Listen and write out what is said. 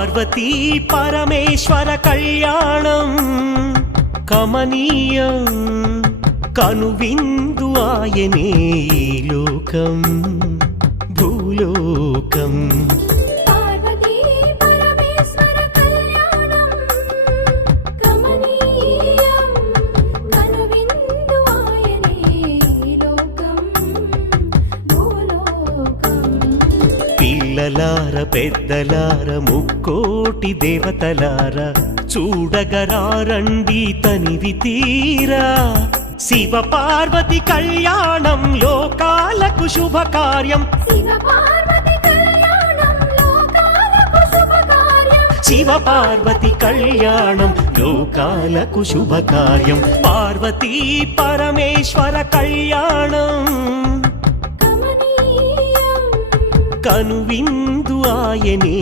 పార్వతీ పరమేశ్వర కళ్యాణం కమనీయం కనువిందు ఆయనే ఈ లోకం భూలోకం పార్వతీ పరమేశ్వర కళ్యాణం కమనీయం కనువిందు ఆయనే ఈ లోకం భూలోకం. పిల్లలార పెద్దలార ముక్కోటి దేవతలార చూడగరారండి తనివి తీరా శివ పార్వతి కళ్యాణం లోకాలకు శుభకార్యం శివ పార్వతి కళ్యాణం లోకాలకు శుభకార్యం. శివ పార్వతి కళ్యాణం లోకాలకు శుభకార్యం పార్వతీ పరమేశ్వర కళ్యాణం కమనీయం కనువిందు ఆయనే